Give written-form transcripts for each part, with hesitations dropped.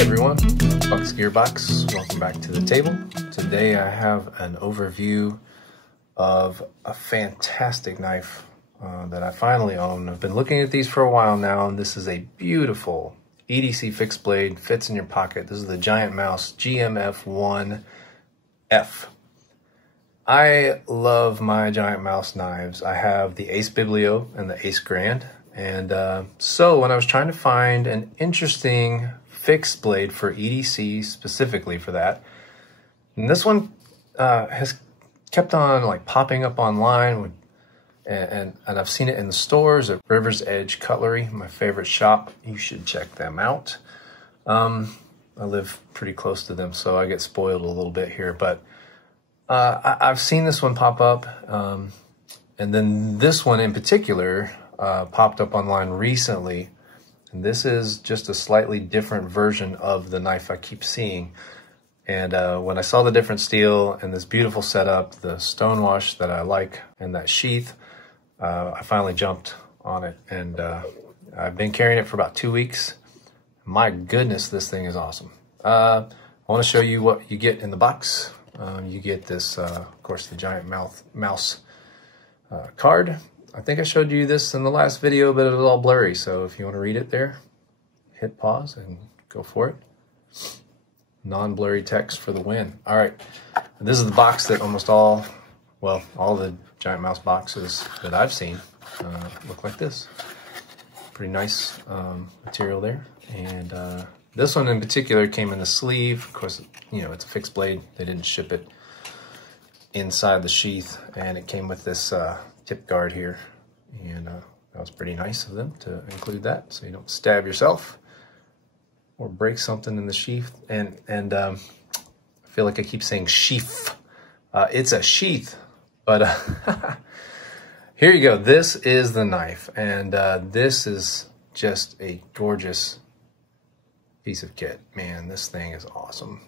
Hey everyone, BUCKSGEARBOX. Welcome back to the table. Today I have an overview of a fantastic knife that I finally own. I've been looking at these for a while now, and this is a beautiful EDC fixed blade, fits in your pocket. This is the Giant Mouse GMF1-F. I love my Giant Mouse knives. I have the Ace Biblio and the Ace Grand. And so when I was trying to find an interesting fixed blade for EDC, specifically for that, and this one has kept on like popping up online, and I've seen it in the stores at River's Edge Cutlery, my favorite shop. You should check them out. I live pretty close to them, so I get spoiled a little bit here, but I've seen this one pop up, and then this one in particular popped up online recently. And this is just a slightly different version of the knife I keep seeing. And when I saw the different steel and this beautiful setup, the stonewash that I like, and that sheath, I finally jumped on it. And I've been carrying it for about 2 weeks. My goodness, this thing is awesome. I want to show you what you get in the box. You get this, of course, the Giant Mouse card. I think I showed you this in the last video, but it was all blurry. So if you want to read it there, hit pause and go for it. Non-blurry text for the win. All right, this is the box that all the Giant Mouse boxes that I've seen look like this. Pretty nice material there. And this one in particular came in the sleeve. Of course, you know, it's a fixed blade. They didn't ship it inside the sheath, and it came with this tip guard here, and that was pretty nice of them to include that, so you don't stab yourself or break something in the sheath. And I feel like I keep saying sheath. It's a sheath, but here you go. This is the knife, and this is just a gorgeous piece of kit. Man, this thing is awesome.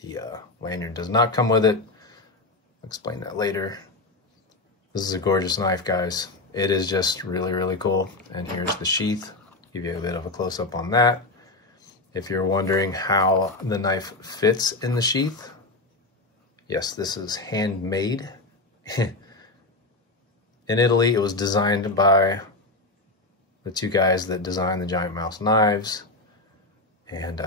The lanyard does not come with it. I'll explain that later. This is a gorgeous knife, guys. It is just really, really cool. And here's the sheath. Give you a bit of a close-up on that. If you're wondering how the knife fits in the sheath, yes, this is handmade. In Italy, it was designed by the two guys that designed the Giant Mouse knives. And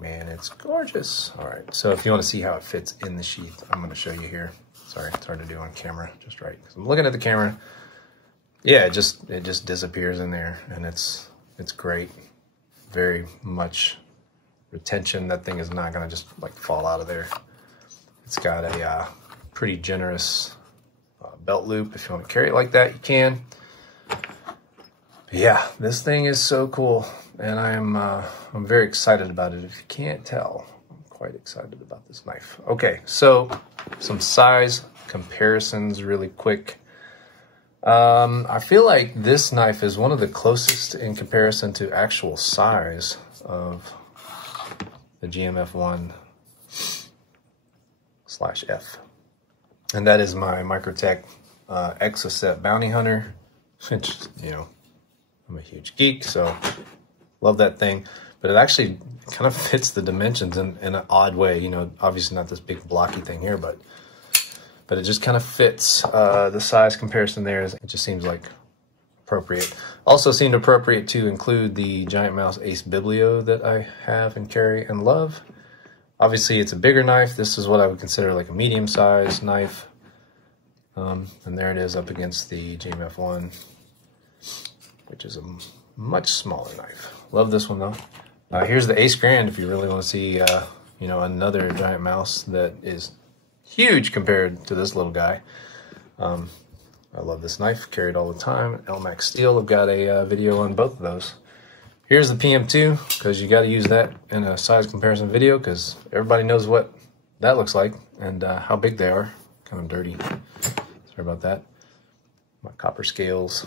man, it's gorgeous. All right, so if you want to see how it fits in the sheath, I'm going to show you here. Sorry, it's hard to do on camera just right, because I'm looking at the camera. Yeah, it just disappears in there, and it's great. Very much retention. That thing is not going to just like fall out of there. It's got a pretty generous belt loop. If you want to carry it like that, you can. But yeah, this thing is so cool, and I'm very excited about it. If you can't tell, I'm quite excited about this knife. Okay, so some size comparisons really quick. I feel like this knife is one of the closest in comparison to actual size of the GMF1/F. And that is my Microtech Exocet Bounty Hunter, which, you know, I'm a huge geek, so love that thing. But it actually kind of fits the dimensions in an odd way. You know, obviously not this big blocky thing here, but it just kind of fits the size comparison there. It just seems like appropriate. Also seemed appropriate to include the Giant Mouse Ace Biblio that I have and carry and love. Obviously, it's a bigger knife. This is what I would consider like a medium-sized knife. And there it is up against the GMF1, which is a much smaller knife. Love this one though. Here's the Ace Grand if you really want to see, you know, another Giant Mouse that is huge compared to this little guy. I love this knife, carry it all the time. Elmax steel, I've got a video on both of those. Here's the PM2, because you got to use that in a size comparison video, because everybody knows what that looks like and how big they are. Kind of dirty. Sorry about that. My copper scales.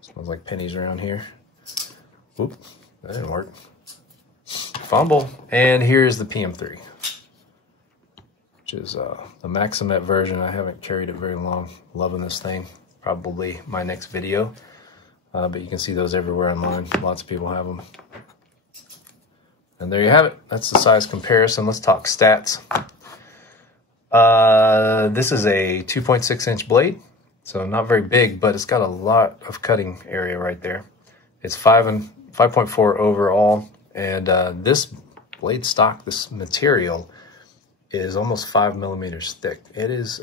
Smells like pennies around here. Oop, that didn't work. Fumble. And here's the PM3, which is the Maximet version. I haven't carried it very long. Loving this thing. Probably my next video. But you can see those everywhere online. Lots of people have them. And there you have it. That's the size comparison. Let's talk stats. This is a 2.6-inch blade, so not very big, but it's got a lot of cutting area right there. It's 5.4 overall, and this blade stock, this material, is almost 5 millimeters thick. It is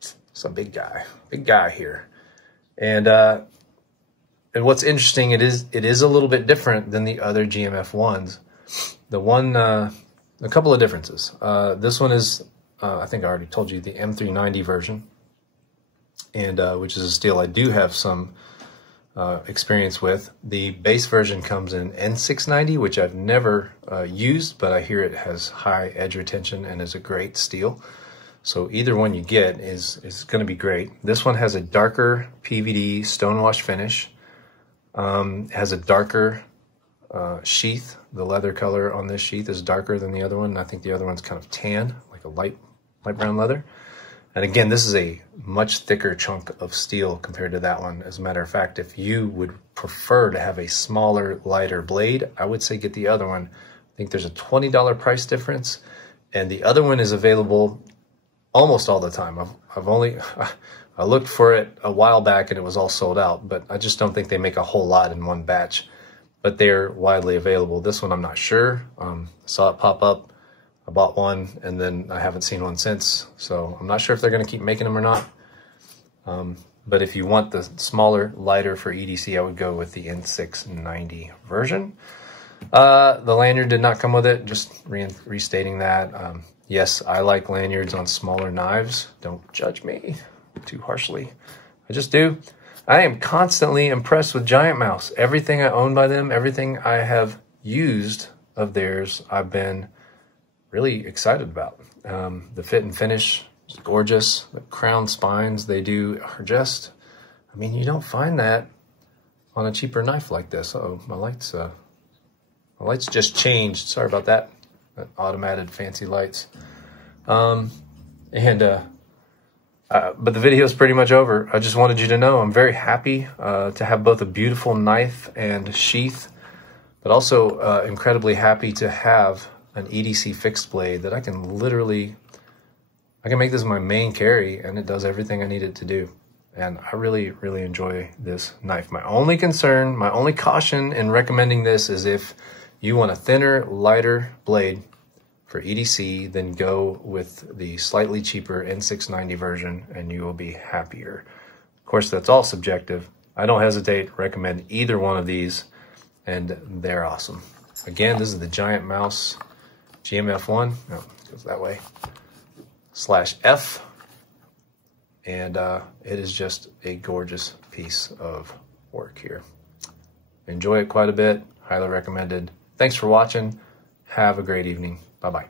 it's a big guy here. And what's interesting, it is a little bit different than the other GMF1s. A couple of differences. This one is, I think I already told you, the M390 version, and which is a steel I do have some experience with. The base version comes in N690, which I've never used, but I hear it has high edge retention and is a great steel. So either one you get is going to be great. This one has a darker PVD stonewash finish. Has a darker sheath. The leather color on this sheath is darker than the other one. I think the other one's kind of tan, like a light brown leather. And again, this is a much thicker chunk of steel compared to that one. As a matter of fact, if you would prefer to have a smaller, lighter blade, I would say get the other one. I think there's a $20 price difference, and the other one is available almost all the time. I looked for it a while back and it was all sold out, but I just don't think they make a whole lot in one batch. But they're widely available. This one I'm not sure. Saw it pop up. I bought one and then I haven't seen one since. So I'm not sure if they're going to keep making them or not. But if you want the smaller, lighter for EDC, I would go with the N690 version. The lanyard did not come with it, just restating that. Yes, I like lanyards on smaller knives. Don't judge me too harshly. I just do. I am constantly impressed with Giant Mouse. Everything I own by them, everything I have used of theirs, I've been really excited about. The fit and finish is gorgeous. The crown spines they do are just, I mean, you don't find that on a cheaper knife like this. Uh-oh, my lights just changed. Sorry about that. Automated fancy lights. But the video is pretty much over. I just wanted you to know I'm very happy to have both a beautiful knife and sheath, but also incredibly happy to have an EDC fixed blade that I can make this my main carry, and it does everything I need it to do. And I really, really enjoy this knife. My only concern, my only caution in recommending this is if you want a thinner, lighter blade for EDC, then go with the slightly cheaper N690 version and you will be happier. Of course, that's all subjective. I don't hesitate to recommend either one of these, and they're awesome. Again, this is the Giant Mouse GMF1, no, it goes that way, /F, and it is just a gorgeous piece of work here. Enjoy it quite a bit, highly recommended. Thanks for watching. Have a great evening. Bye-bye.